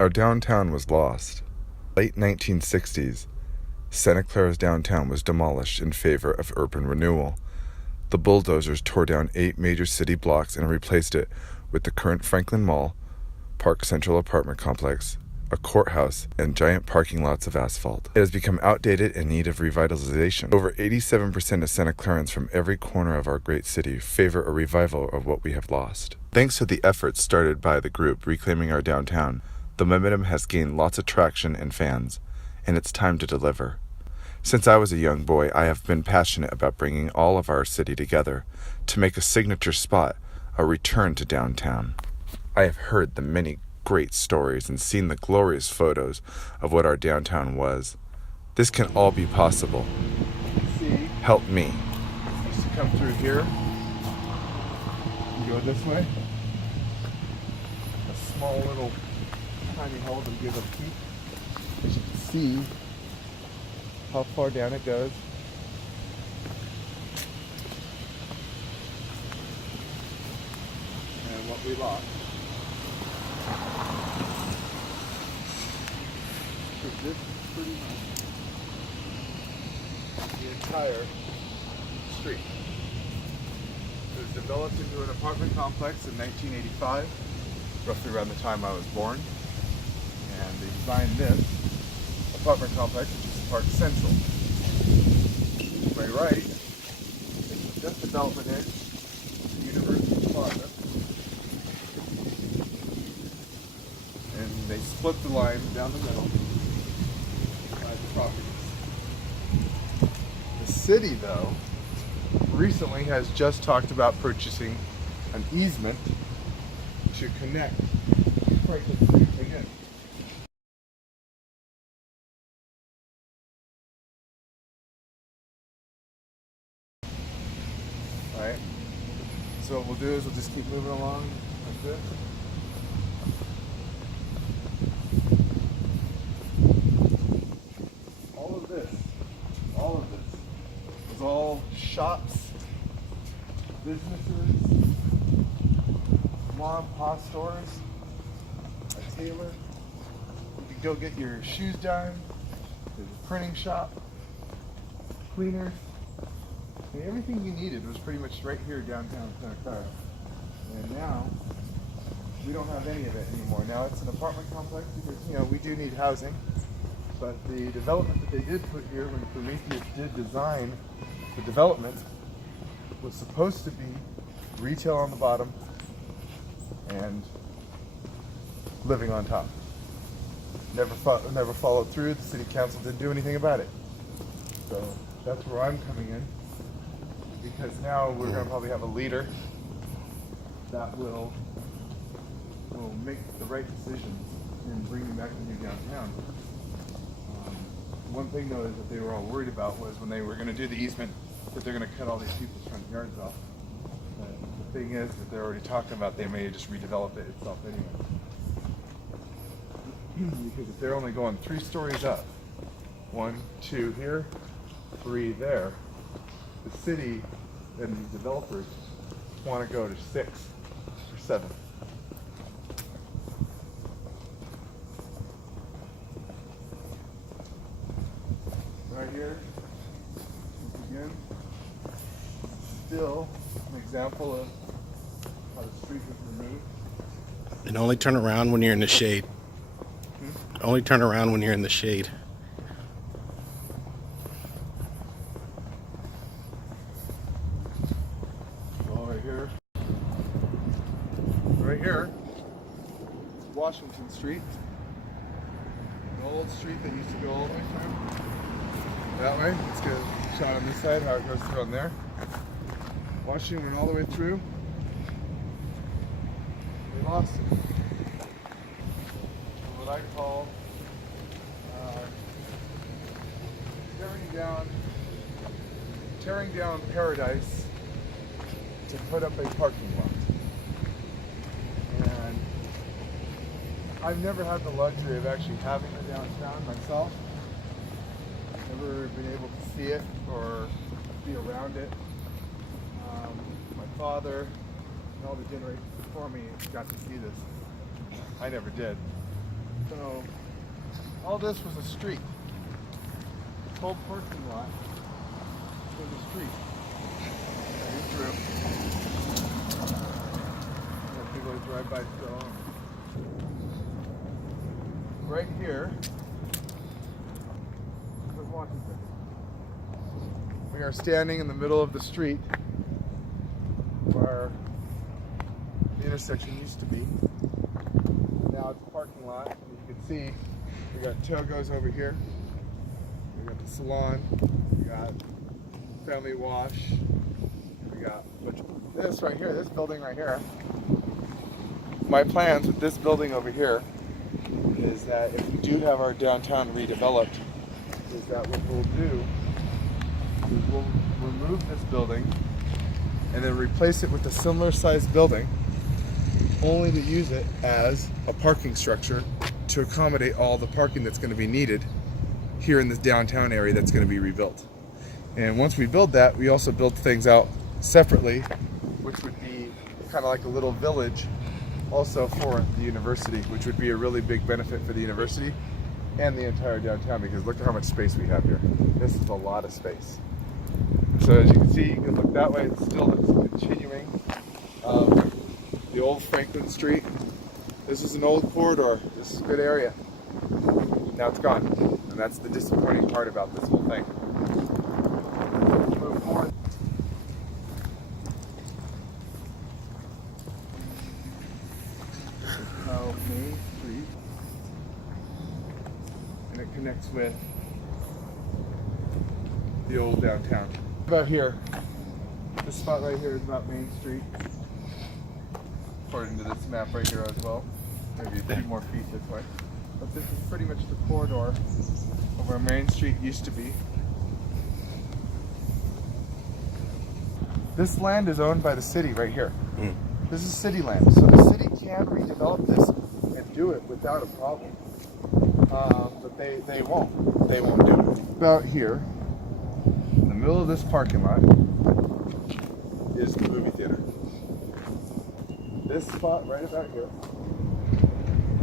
Our downtown was lost. Late 1960s, Santa Clara's downtown was demolished in favor of urban renewal. The bulldozers tore down 8 major city blocks and replaced it with the current Franklin Mall, Park Central apartment complex, a courthouse, and giant parking lots of asphalt. It has become outdated and in need of revitalization. Over 87% of Santa Clarans from every corner of our great city favor a revival of what we have lost. Thanks to the efforts started by the group Reclaiming Our Downtown, the momentum has gained lots of traction and fans, and it's time to deliver. Since I was a young boy, I have been passionate about bringing all of our city together to make a signature spot, a return to downtown. I have heard the many great stories and seen the glorious photos of what our downtown was. This can all be possible. See, Help me. used to come through here. You go this way. A small little tiny hole to give a peek. As you can see how far down it goes. And what we lost. So this is pretty much the entire street. It was developed into an apartment complex in 1985, roughly around the time I was born. And they designed this apartment complex, which is Park Central. To my right is this development edge, the University Plaza. And they split the line down the middle by the properties. The city, though, recently has just talked about purchasing an easement to connect Franklin Street again. Alright, so what we'll do is we'll just keep moving along like this. All of this is all shops, businesses, mom and pop stores, a tailor. You can go get your shoes done. There's a printing shop, cleaners. I mean, everything you needed was pretty much right here downtown Santa Clara. And now, we don't have any of it anymore. Now it's an apartment complex because, you know, we do need housing. But the development that they did put here when Prometheus did design the development was supposed to be retail on the bottom and living on top. Never followed through. The city council didn't do anything about it. So that's where I'm coming in, because now we're going to probably have a leader that will make the right decisions in bringing back the new downtown. One thing though is that they were all worried about was when they were going to do the easement that they're going to cut all these people's front yards off. The thing is that they're already talking about they may just redevelop it itself anyway. Because if they're only going 3 stories up, 1, 2 here, 3 there, the city and the developers want to go to 6 or 7. Right here, once again, still an example of how the street was removed. And only turn around when you're in the shade. Only turn around when you're in the shade. Well, right here, it's Washington Street. An old street that used to go all the way through. That way. Let's get a shot on this side, how it goes through on there. Washington went all the way through. They lost it. What I call tearing down paradise to put up a parking lot. And I've never had the luxury of actually having the downtown myself. Never been able to see it or be around it. My father and all the generations before me got to see this. I never did. So all this was a street. This whole parking lot was a street. Here's through. People that drive by still. Right here is Washington. We are standing in the middle of the street where the intersection used to be. Now it's a parking lot, and you can see we got Togo's over here. We got the salon. We got Family Wash. We got this right here, this building right here. My plans with this building over here is that if we do have our downtown redeveloped, is that what we'll do is we'll remove this building and then replace it with a similar sized building, only to use it as a parking structure to accommodate all the parking that's going to be needed here in this downtown area that's going to be rebuilt. And once we build that, we also build things out separately, which would be kind of like a little village also for the university, which would be a really big benefit for the university and the entire downtown, because look at how much space we have here. This is a lot of space. So as you can see, you can look that way, it's still continuing. The old Franklin Street. This is an old corridor. This is a good area. Now it's gone. And that's the disappointing part about this whole thing. Move forward. Main Street, and it connects with the old downtown. About here, this spot right here is about Main Street, according to this map right here as well. Maybe a few more feet this way. But this is pretty much the corridor of where Main Street used to be. This land is owned by the city right here. This is city land, so the city can redevelop this and do it without a problem. But they won't. They won't do it. About here, in the middle of this parking lot, is the movie theater. This spot right about here,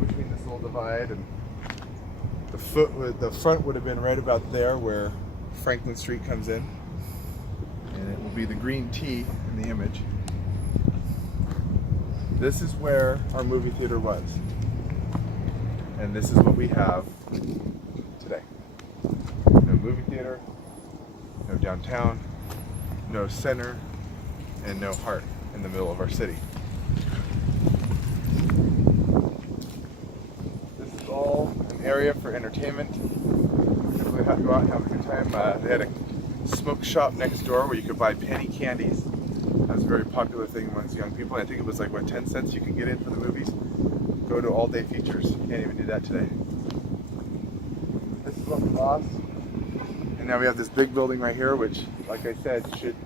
between this little divide, and the front would have been right about there where Franklin Street comes in, and it will be the green T in the image. This is where our movie theater was. And this is what we have today. No movie theater, no downtown, no center, and no heart in the middle of our city. This is all an area for entertainment. People have to go out and have a good time. They had a smoke shop next door where you could buy penny candies. That was a very popular thing amongst young people. I think it was like, what, 10 cents you can get in for the movies? Go to all-day features. You can't even do that today. This is what we lost. And now we have this big building right here, which, like I said, should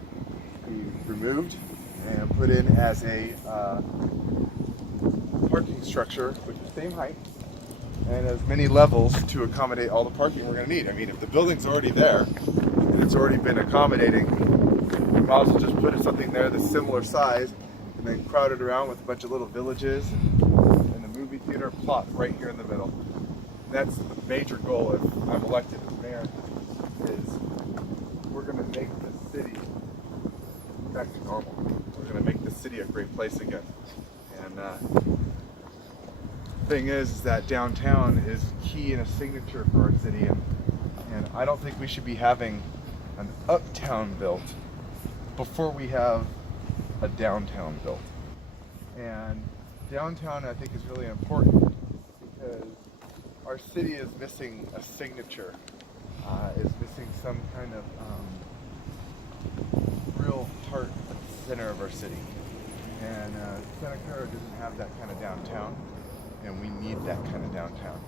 be removed and put in as a parking structure with the same height and as many levels to accommodate all the parking we're going to need. I mean, if the building's already there and it's already been accommodating, we might as well just put something there that's similar size and then crowd it around with a bunch of little villages and the movie theater plot right here in the middle. That's the major goal if I'm elected as mayor, is we're going to make the city back to normal. We're going to make the city a great place again. And the thing is that downtown is key and a signature for our city, and I don't think we should be having an uptown built before we have a downtown built. And downtown, I think, is really important because our city is missing a signature, is missing some kind of real heart at the center of our city. And Santa Clara doesn't have that kind of downtown, and we need that kind of downtown.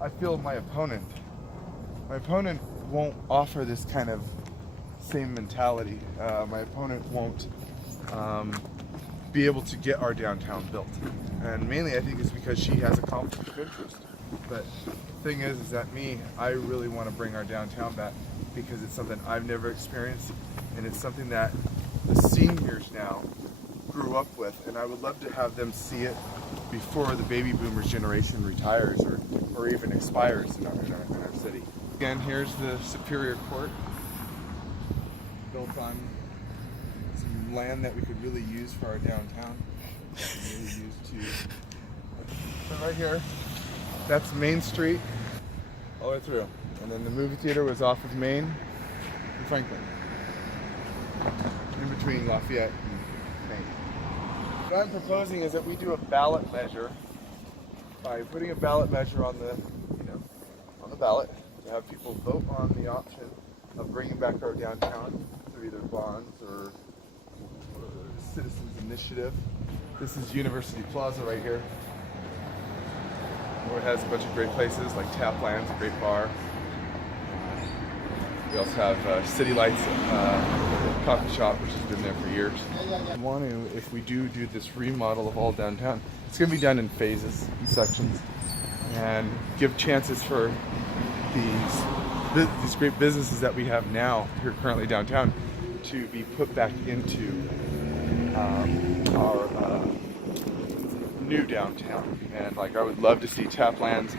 I feel my opponent won't offer this kind of same mentality. My opponent won't be able to get our downtown built. And mainly I think it's because she has a conflict of interest. But the thing is that I really want to bring our downtown back because it's something I've never experienced, and it's something that the seniors now grew up with, and I would love to have them see it before the baby boomers generation retires or even expires in our city. Again, here's the Superior Court, built on some land that we could really use for our downtown. Really use to. So right here, that's Main Street, all the way through. And then the movie theater was off of Main and Franklin, in between Lafayette and Main. What I'm proposing is that we do a ballot measure by putting a ballot measure on the ballot to have people vote on the option of bringing back our downtown through either bonds or citizens initiative. This is University Plaza right here, where it has a bunch of great places like Tapland's, a great bar. We also have City Lights coffee shop, which has been there for years. I want to, if we do this remodel of all downtown, it's going to be done in phases, in sections, and give chances for these great businesses that we have now here currently downtown to be put back into our new downtown. And like, I would love to see Taplands,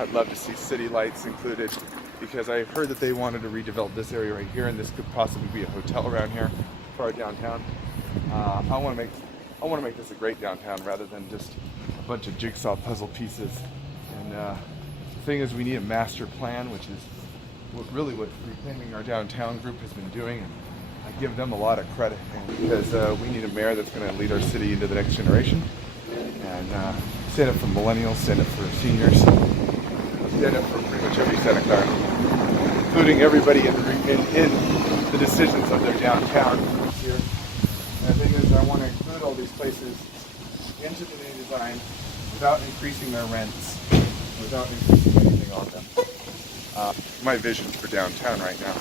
I'd love to see City Lights included, because I heard that they wanted to redevelop this area right here, and this could possibly be a hotel around here for our downtown. I want to make this a great downtown rather than just a bunch of jigsaw puzzle pieces. And the thing is, we need a master plan, which is what Reclaiming Our Downtown group has been doing. And I give them a lot of credit, because we need a mayor that's going to lead our city into the next generation and stand up for millennials, stand up for seniors, stand up for pretty much every Santa Clara, including everybody in the decisions of their downtown here. And the thing is, I want to include all these places into the new design without increasing their rents, without increasing anything on them. My vision for downtown right now.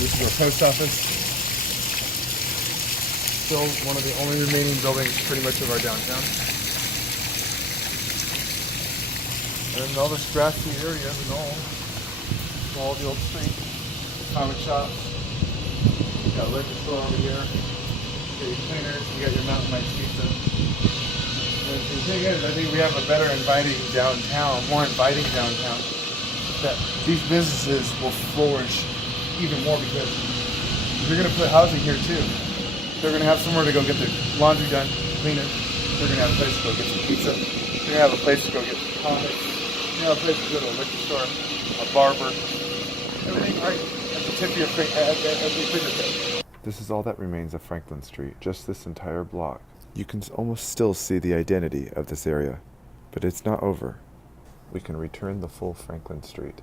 This is our post office. Still one of the only remaining buildings pretty much of our downtown. And all this grassy area and all the old street, comic shops, you got a liquor store over here, you got your cleaners, you got your Mountain Lights pizza. And the thing is, I think we have a better inviting downtown, more inviting downtown, that these businesses will flourish even more, because they're going to put housing here too. They're going to have somewhere to go get their laundry done, clean it. They're going to have a place to go get some pizza. They're going to have a place to go get some comics. They're going to have a place to go to a liquor store, a barber. Everything right at the tip of your fingertip. This is all that remains of Franklin Street, just this entire block. You can almost still see the identity of this area, but it's not over. We can return the full Franklin Street,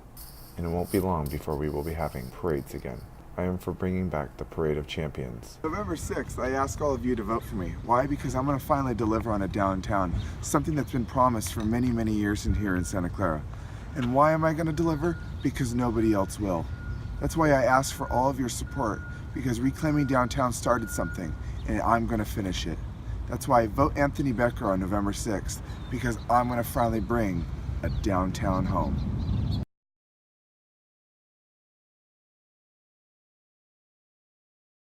and it won't be long before we will be having parades again. I am for bringing back the Parade of Champions. November 6th, I ask all of you to vote for me. Why? Because I'm going to finally deliver on a downtown, something that's been promised for many, many years here in Santa Clara. And why am I going to deliver? Because nobody else will. That's why I ask for all of your support, because Reclaiming Downtown started something, and I'm going to finish it. That's why I vote Anthony Becker on November 6th, because I'm going to finally bring a downtown home.